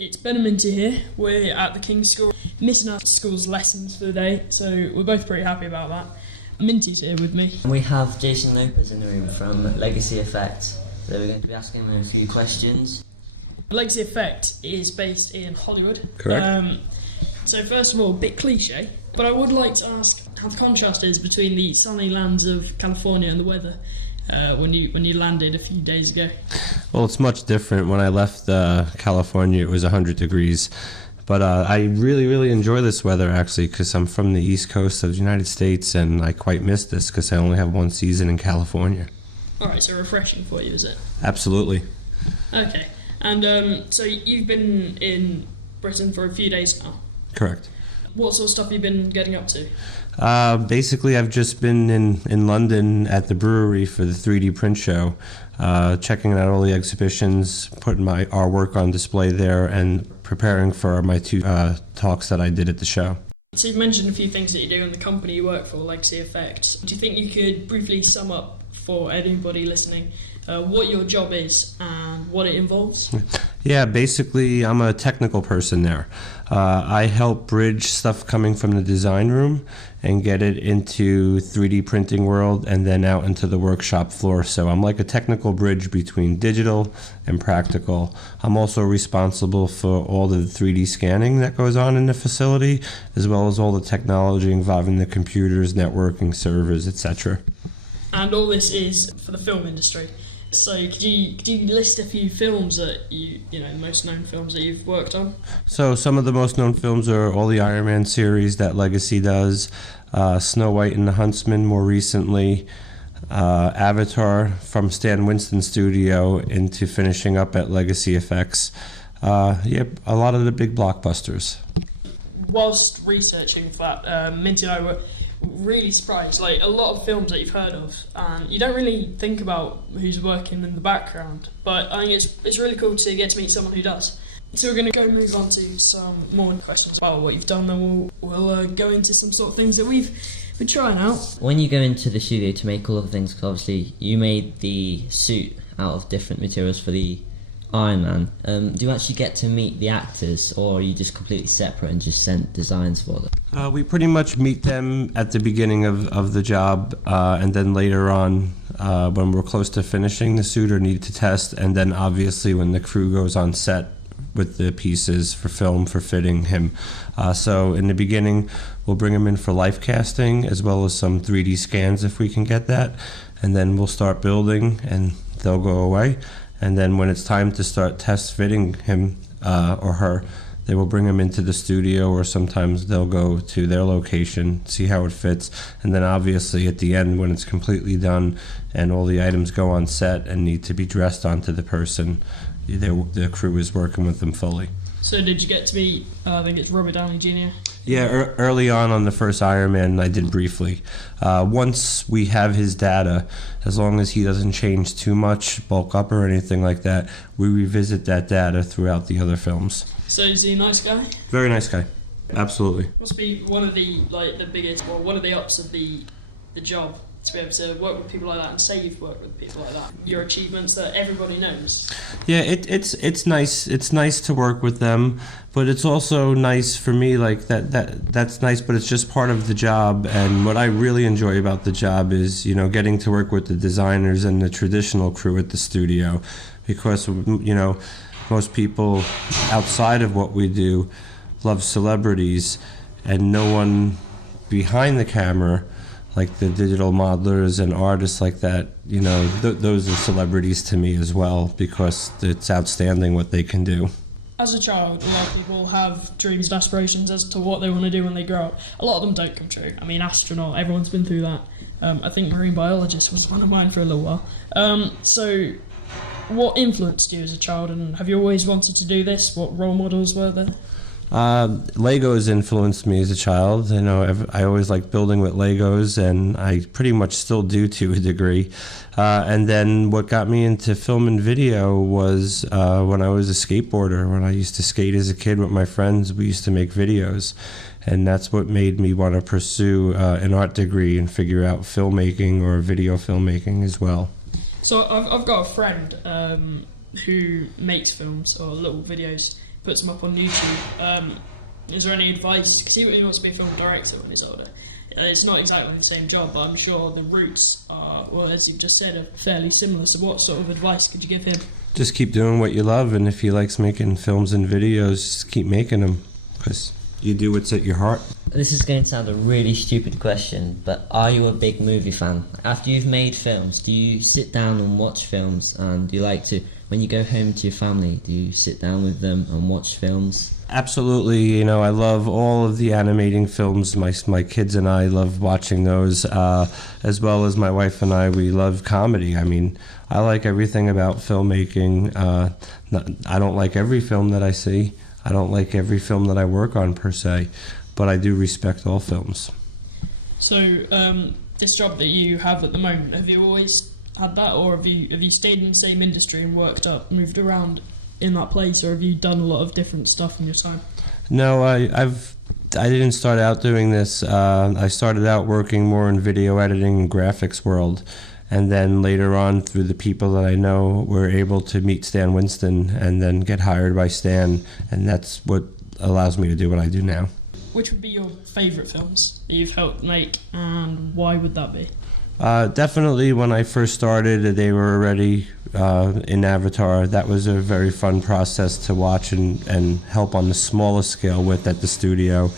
It's Ben and Minty here. We're at the King's School, missing our school's lessons for the day, so we're both pretty happy about that. Minty's here with me. We have Jason Lopes in the room from Legacy Effect, so we're going to be asking him a few questions. Legacy Effect is based in Hollywood. Correct. So first of all, a bit cliche, but I would like to ask how the contrast is between the sunny lands of California and the weather when you landed a few days ago. Well, it's much different. When I left California, it was 100 degrees. But I really enjoy this weather, actually, because I'm from the East Coast of the United States, and I quite miss this because I only have one season in California. All right, so refreshing for you, is it? Absolutely. Okay, and so you've been in Britain for a few days now? Correct. What sort of stuff have you been getting up to? Basically, I've just been in London at the brewery for the 3D print show, checking out all the exhibitions, putting our work on display there, and preparing for my two talks that I did at the show. So you've mentioned a few things that you do in the company you work for, Legacy Effect. Do you think you could briefly sum up for anybody listening what your job is and what it involves? Yeah, basically I'm a technical person there. I help bridge stuff coming from the design room and get it into 3D printing world and then out into the workshop floor. So I'm like a technical bridge between digital and practical. I'm also responsible for all the 3D scanning that goes on in the facility, as well as all the technology involving the computers, networking, servers, etc. And all this is for the film industry. So could you list a few films that the most known films that you've worked on? So some of the most known films are all the Iron Man series that Legacy does, Snow White and the Huntsman more recently, Avatar from Stan Winston's studio into finishing up at Legacy Effects. A lot of the big blockbusters. Whilst researching for that, Minty and I were really surprised. Like, a lot of films that you've heard of, and you don't really think about who's working in the background, but I think it's really cool to get to meet someone who does. So we're going to move on to some more questions about what you've done, and we'll go into some sort of things that we've been trying out. When you go into the studio to make all of the things, because obviously you made the suit out of different materials for the Iron Man, do you actually get to meet the actors, or are you just completely separate and just sent designs for them? We pretty much meet them at the beginning of the job, and then later on when we're close to finishing the suit or need to test, and then obviously when the crew goes on set with the pieces for film for fitting him. So in the beginning we'll bring him in for life casting as well as some 3D scans if we can get that, and then we'll start building and they'll go away. And then when it's time to start test fitting him or her, they will bring him into the studio, or sometimes they'll go to their location, see how it fits. And then obviously at the end, when it's completely done and all the items go on set and need to be dressed onto the person, the crew is working with them fully. So did you get to meet, I think it's Robert Downey Jr.? Yeah, early on the first Iron Man, I did briefly. Once we have his data, as long as he doesn't change too much, bulk up or anything like that, we revisit that data throughout the other films. So is he a nice guy? Very nice guy, absolutely. Must be one of the biggest, or one of the ups of the job, to be able to work with people like that and say you've worked with people like that. Your achievements that everybody knows. Yeah, it's nice. It's nice to work with them, but it's also nice for me. Like that's nice, but it's just part of the job. And what I really enjoy about the job is getting to work with the designers and the traditional crew at the studio, because most people outside of what we do love celebrities, and no one behind the camera, like the digital modelers and artists like that, those are celebrities to me as well, because it's outstanding what they can do. As a child, a lot of people have dreams and aspirations as to what they want to do when they grow up. A lot of them don't come true. I mean, astronaut, everyone's been through that. I think marine biologist was one of mine for a little while. So what influenced you as a child, and have you always wanted to do this? What role models were there? Legos influenced me as a child. I always liked building with Legos, and I pretty much still do to a degree. And then what got me into film and video was when I was a skateboarder. When I used to skate as a kid with my friends, we used to make videos. And that's what made me want to pursue an art degree and figure out filmmaking or video filmmaking as well. So I've got a friend who makes films or little videos, puts them up on YouTube. Is there any advice? Because he wants to be a film director when he's older. It's not exactly the same job, but I'm sure the roots are, well, as you just said, are fairly similar. So what sort of advice could you give him? Just keep doing what you love, and if he likes making films and videos, just keep making them, because you do what's at your heart. This is going to sound a really stupid question, but are you a big movie fan? After you've made films, do you sit down and watch films, and do you like to, when you go home to your family, do you sit down with them and watch films? Absolutely, you know, I love all of the animating films. My kids and I love watching those, as well as my wife and I. We love comedy. I mean, I like everything about filmmaking. I don't like every film that I see. I don't like every film that I work on per se, but I do respect all films. So, this job that you have at the moment, have you always had that, or have you stayed in the same industry and moved around in that place, or have you done a lot of different stuff in your time? No, I didn't start out doing this. I started out working more in video editing and graphics world, and then later on, through the people that I know, were able to meet Stan Winston and then get hired by Stan, and that's what allows me to do what I do now. Which would be your favourite films that you've helped make, and why would that be? Definitely when I first started, they were already in Avatar. That was a very fun process to watch and help on the smallest scale with at the studio.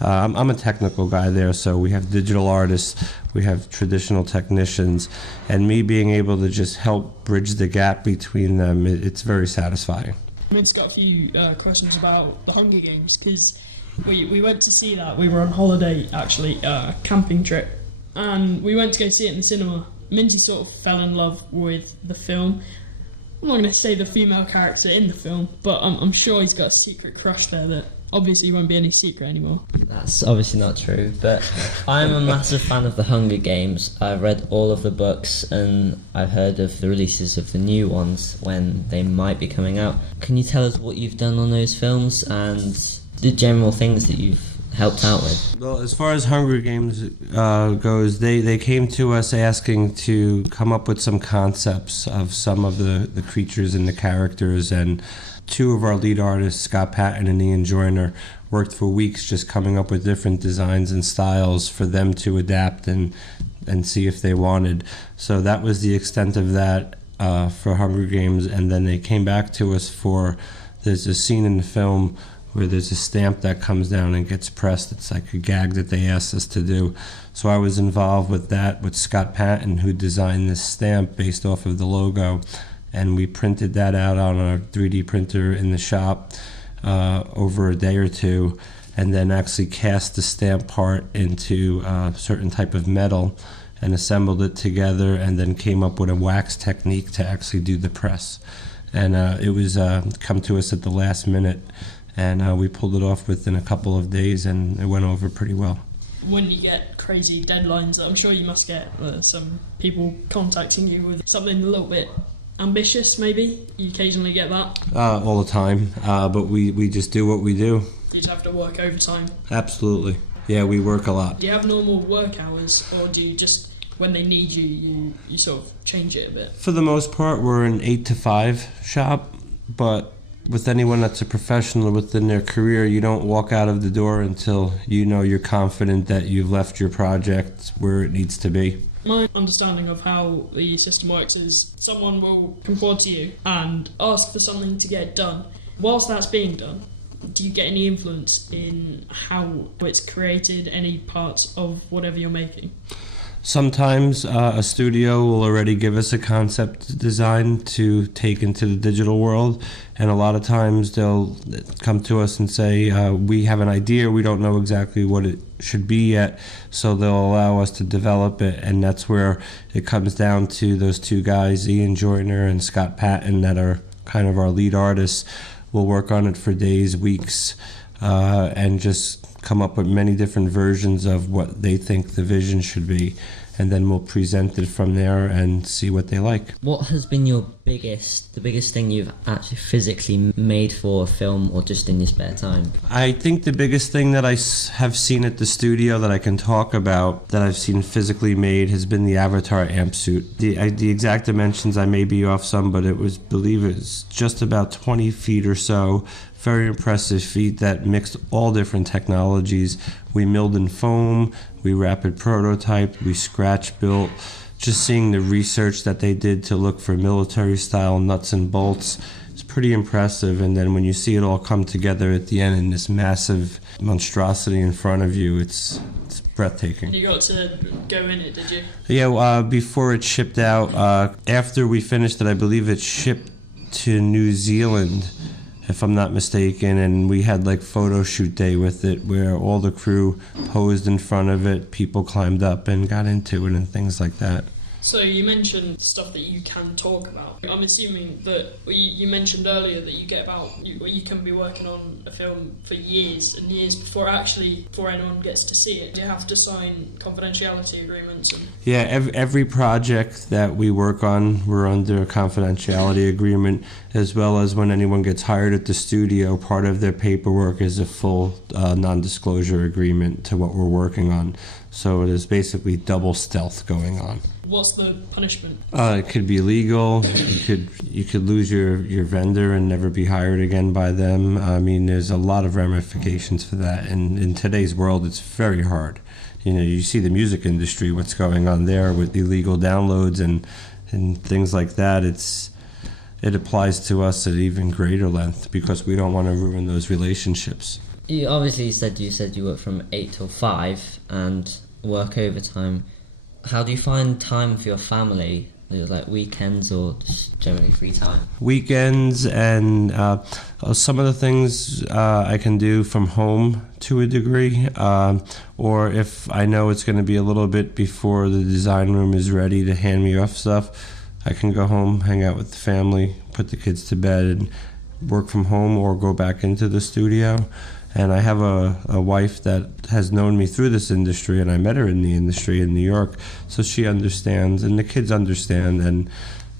I'm a technical guy there, so we have digital artists, we have traditional technicians, and me being able to just help bridge the gap between them, it's very satisfying. Mint's got a few questions about the Hunger Games, because we went to see that. We were on holiday, actually, camping trip, and we went to go see it in the cinema. Minty sort of fell in love with the film. I'm not going to say the female character in the film, but I'm sure he's got a secret crush there that obviously won't be any secret anymore. That's obviously not true, but I'm a massive fan of the Hunger Games. I've read all of the books, and I've heard of the releases of the new ones when they might be coming out. Can you tell us what you've done on those films and the general things that you've helped out with? Well, as far as Hunger Games goes, they came to us asking to come up with some concepts of some of the creatures and the characters, and two of our lead artists, Scott Patton and Ian Joyner, worked for weeks just coming up with different designs and styles for them to adapt and see if they wanted. So that was the extent of that for Hunger Games, and then they came back to us there's a scene in the film where there's a stamp that comes down and gets pressed. It's like a gag that they asked us to do. So I was involved with that with Scott Patton, who designed this stamp based off of the logo. And we printed that out on our 3D printer in the shop over a day or two, and then actually cast the stamp part into a certain type of metal and assembled it together, and then came up with a wax technique to actually do the press. And it was come to us at the last minute, and we pulled it off within a couple of days, and it went over pretty well. When you get crazy deadlines, I'm sure you must get some people contacting you with something a little bit ambitious, maybe? You occasionally get that? All the time, but we just do what we do. You just have to work overtime? Absolutely. Yeah, we work a lot. Do you have normal work hours, or do you just, when they need you, you sort of change it a bit? For the most part, we're an 8 to 5 shop, but with anyone that's a professional within their career, you don't walk out of the door until you know you're confident that you've left your project where it needs to be. My understanding of how the system works is someone will come forward to you and ask for something to get done. Whilst that's being done, do you get any influence in how it's created, any parts of whatever you're making? Sometimes a studio will already give us a concept design to take into the digital world, and a lot of times they'll come to us and say, we have an idea, we don't know exactly what it should be yet, so they'll allow us to develop it, and that's where it comes down to those two guys, Ian Joyner and Scott Patton, that are kind of our lead artists. We'll work on it for days, weeks, and just come up with many different versions of what they think the vision should be, and then we'll present it from there and see what they like. What has been the biggest thing you've actually physically made for a film, or just in your spare time? I think the biggest thing that I have seen at the studio that I can talk about that I've seen physically made has been the Avatar amp suit. The exact dimensions I may be off some, but believe it was just about 20 feet or so very impressive feat that mixed all different technologies. We milled in foam, we rapid prototyped, we scratch built. Just seeing the research that they did to look for military style nuts and bolts, it's pretty impressive. And then when you see it all come together at the end in this massive monstrosity in front of you, it's breathtaking. You got to go in it, did you? Yeah, before it shipped out, after we finished it, I believe it shipped to New Zealand, if I'm not mistaken, and we had like photo shoot day with it where all the crew posed in front of it, people climbed up and got into it and things like that. So you mentioned stuff that you can talk about. I'm assuming that you mentioned earlier that you you can be working on a film for years and years before anyone gets to see it. You have to sign confidentiality agreements. Yeah, every project that we work on, we're under a confidentiality agreement, as well as when anyone gets hired at the studio, part of their paperwork is a full non-disclosure agreement to what we're working on. So there's basically double stealth going on. What's the punishment? It could be legal. You could lose your vendor and never be hired again by them. I mean, there's a lot of ramifications for that. And in today's world, it's very hard. You know, you see the music industry, what's going on there with illegal downloads and things like that. It applies to us at even greater length because we don't want to ruin those relationships. You obviously said you work from 8 till 5 and work overtime. How do you find time for your family? Like weekends or just generally free time? Weekends and some of the things I can do from home to a degree, or if I know it's going to be a little bit before the design room is ready to hand me off stuff, I can go home, hang out with the family, put the kids to bed, and work from home or go back into the studio. And I have a wife that has known me through this industry, and I met her in the industry in New York, so she understands, and the kids understand, and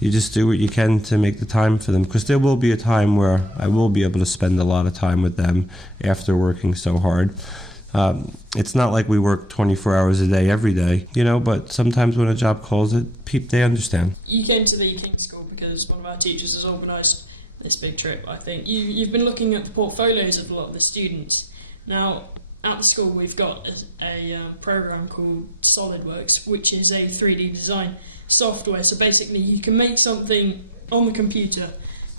you just do what you can to make the time for them, because there will be a time where I will be able to spend a lot of time with them after working so hard. It's not like we work 24 hours a day every day, you know, but sometimes when a job calls it, they understand. You came to the King's School because one of our teachers has organised this big trip. I think you've been looking at the portfolios of a lot of the students. Now, at the school we've got a program called SolidWorks, which is a 3D design software. So basically you can make something on the computer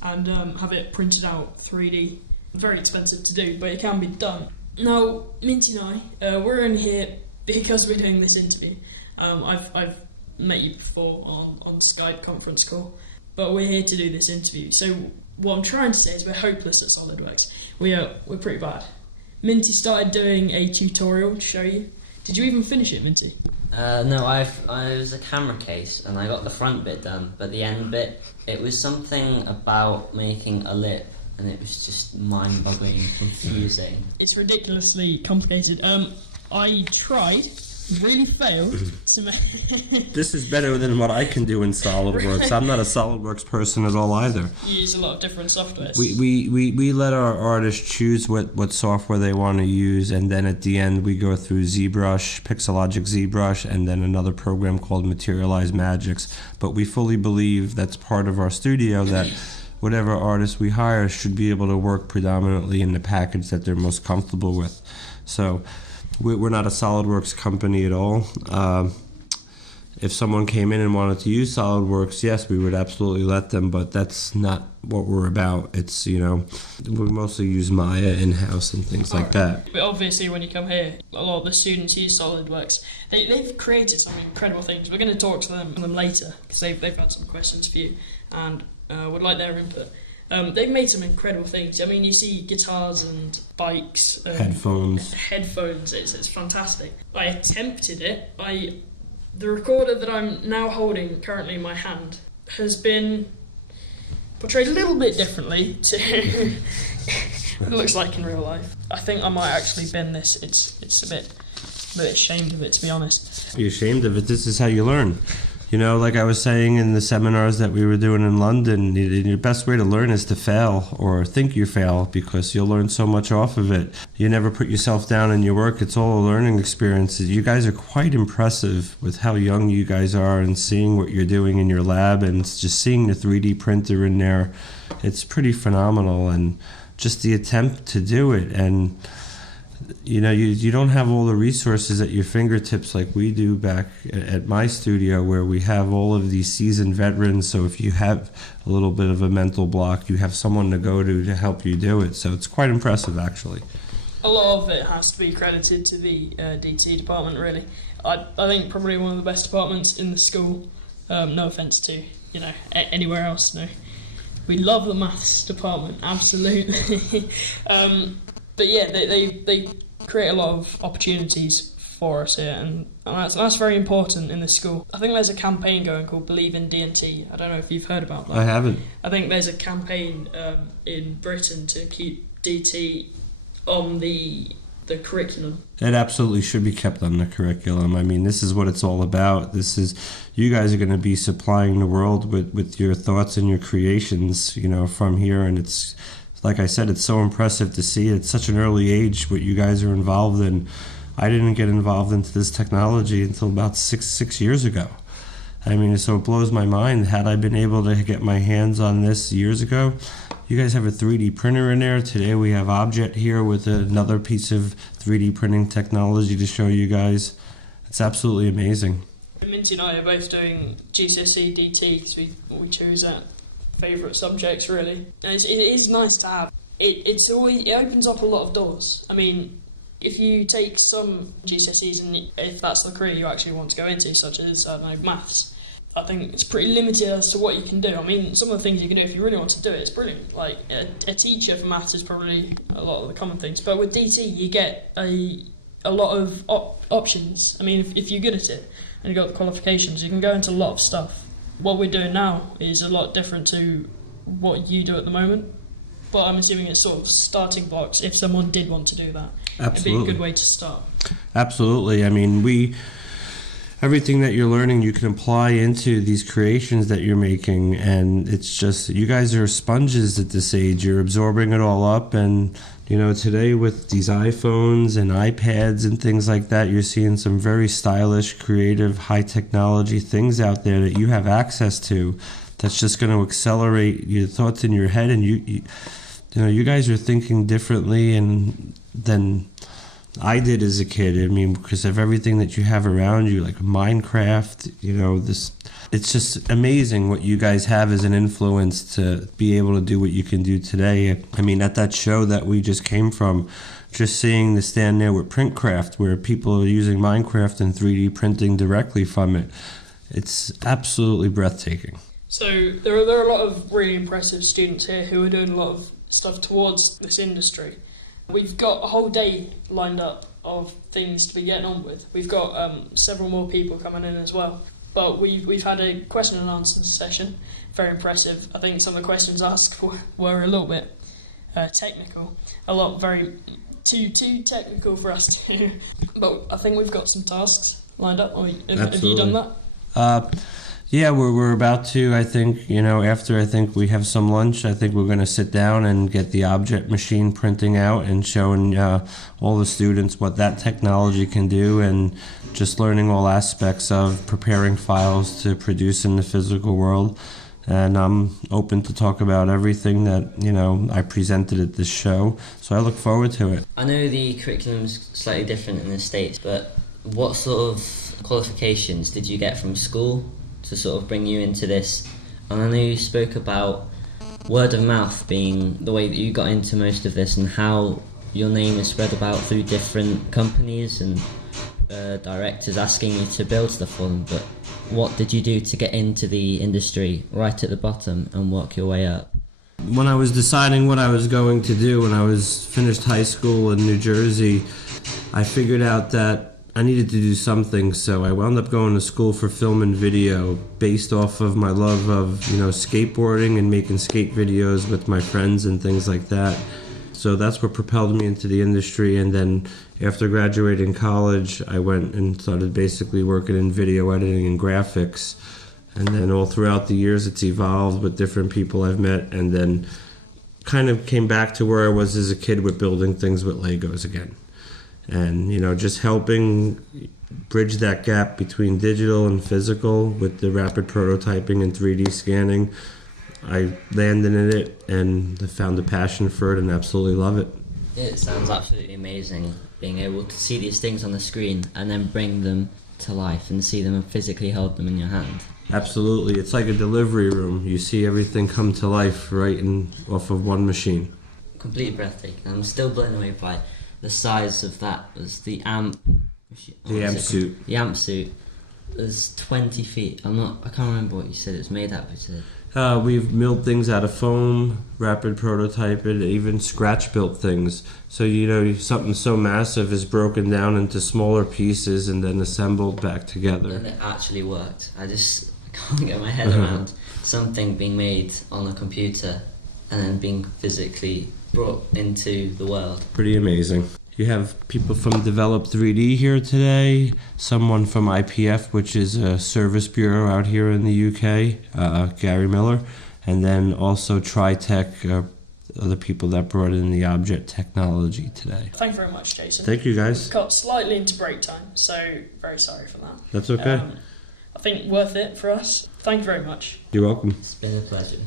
and have it printed out 3D. Very expensive to do, but it can be done. Now, Minty and I, we're in here because we're doing this interview. I've met you before on Skype conference call, but we're here to do this interview. So what I'm trying to say is we're hopeless at SolidWorks. We're pretty bad. Minty started doing a tutorial to show you. Did you even finish it, Minty? No, I was a camera case and I got the front bit done, but the end bit, it was something about making a lip and it was just mind-boggling and confusing. It's ridiculously complicated. I tried, really failed to make... This is better than what I can do in SolidWorks. I'm not a SolidWorks person at all either. You use a lot of different softwares. We let our artists choose what software they want to use, and then at the end we go through ZBrush, Pixelogic ZBrush, and then another program called Materialize Magics. But we fully believe that's part of our studio, that whatever artist we hire should be able to work predominantly in the package that they're most comfortable with. So we're not a SolidWorks company at all. If someone came in and wanted to use SolidWorks, yes, we would absolutely let them, but that's not what we're about. It's, you know, we mostly use Maya in-house and things like that. But obviously when you come here, a lot of the students use SolidWorks. They've created some incredible things. We're going to talk to them later, because they've had some questions for you, and would like their input. They've made some incredible things. I mean, you see guitars and bikes. Headphones. It's fantastic. I attempted it. The recorder that I'm now holding currently in my hand has been portrayed a little bit differently to what it looks like in real life. I think I might actually bin this. It's a bit ashamed of it, to be honest. Be ashamed of it. This is how you learn. You know, like I was saying in the seminars that we were doing in London, your best way to learn is to fail or think you fail, because you'll learn so much off of it. You never put yourself down in your work. It's all a learning experience. You guys are quite impressive with how young you guys are and seeing what you're doing in your lab and just seeing the 3D printer in there. It's pretty phenomenal, and just the attempt to do it. And you don't have all the resources at your fingertips like we do back at my studio, where we have all of these seasoned veterans. So if you have a little bit of a mental block, you have someone to go to help you do it. So it's quite impressive, actually. A lot of it has to be credited to the DT department, really. I think probably one of the best departments in the school. No offence to anywhere else. No, we love the maths department, absolutely. But yeah, they create a lot of opportunities for us here, and that's very important in the school. I think there's a campaign going called Believe in D&T. I don't know if you've heard about that. I haven't. I think there's a campaign in Britain to keep DT on the curriculum. It absolutely should be kept on the curriculum. I mean, this is what it's all about. You guys are going to be supplying the world with your thoughts and your creations, from here, and it's, like I said, it's so impressive to see at such an early age what you guys are involved in. I didn't get involved into this technology until about six years ago. I mean, so it blows my mind. Had I been able to get my hands on this years ago, you guys have a 3D printer in there. Today we have Objet here with another piece of 3D printing technology to show you guys. It's absolutely amazing. Minty and I are both doing GCSE DT because we choose our favourite subjects, really. And it is nice to have. It opens up a lot of doors. I mean, if you take some GCSEs and if that's the career you actually want to go into, such as maths, I think it's pretty limited as to what you can do. I mean, some of the things you can do if you really want to do it, it's brilliant. Like a teacher for maths is probably a lot of the common things, but with DT you get a lot of options. I mean, if you're good at it and you've got the qualifications, you can go into a lot of stuff. What we're doing now is a lot different to what you do at the moment, but I'm assuming it's sort of starting blocks if someone did want to do that. Absolutely. It'd be a good way to start. Absolutely. I mean, everything that you're learning, you can apply into these creations that you're making, and it's just, you guys are sponges at this age. You're absorbing it all up, and today with these iPhones and iPads and things like that, you're seeing some very stylish, creative, high technology things out there that you have access to that's just going to accelerate your thoughts in your head, and you guys are thinking differently than I did as a kid. I mean, because of everything that you have around you, like Minecraft, it's just amazing what you guys have as an influence to be able to do what you can do today. I mean, at that show that we just came from, just seeing the stand there with Printcraft, where people are using Minecraft and 3D printing directly from it, it's absolutely breathtaking. So there are a lot of really impressive students here who are doing a lot of stuff towards this industry. We've got a whole day lined up of things to be getting on with. We've got several more people coming in as well. But we've had a question and answer session, very impressive. I think some of the questions asked were a little bit technical, too technical for us to do. But I think we've got some tasks lined up. Have you done that? Yeah, we're about to, I think, after I think we have some lunch, I think we're going to sit down and get the Objet machine printing out and showing all the students what that technology can do, and just learning all aspects of preparing files to produce in the physical world. And I'm open to talk about everything that, I presented at this show, so I look forward to it. I know the curriculum's slightly different in the States, but what sort of qualifications did you get from school to sort of bring you into this? And I know you spoke about word of mouth being the way that you got into most of this, and how your name is spread about through different companies and directors asking you to build stuff for them. But what did you do to get into the industry right at the bottom and work your way up? When I was deciding what I was going to do when I was finished high school in New Jersey, I figured out that I needed to do something, so I wound up going to school for film and video based off of my love of, skateboarding and making skate videos with my friends and things like that. So that's what propelled me into the industry, and then after graduating college, I went and started basically working in video editing and graphics. And then all throughout the years, it's evolved with different people I've met, and then kind of came back to where I was as a kid with building things with Legos again. And, just helping bridge that gap between digital and physical with the rapid prototyping and 3D scanning. I landed in it and found a passion for it and absolutely love it. It sounds absolutely amazing being able to see these things on the screen and then bring them to life and see them and physically hold them in your hand. Absolutely. It's like a delivery room. You see everything come to life off of one machine. Completely breathtaking. I'm still blown away by the size of that. Was the amp. The amp suit. The amp suit was 20 feet. I can't remember what you said it was made out of. We've milled things out of foam, rapid prototyped, even scratch built things. So something so massive is broken down into smaller pieces and then assembled back together. And it actually worked. I just can't get my head around something being made on a computer and then being physically brought into the world. Pretty amazing. You have people from Develop 3D here today, someone from IPF, which is a service bureau out here in the UK, Gary Miller, and then also TriTech, the people that brought in the object technology today. Thank you very much, Jason. Thank you, guys. We've got slightly into break time, so very sorry for that. That's okay. I think worth it for us. Thank you very much. You're welcome. It's been a pleasure.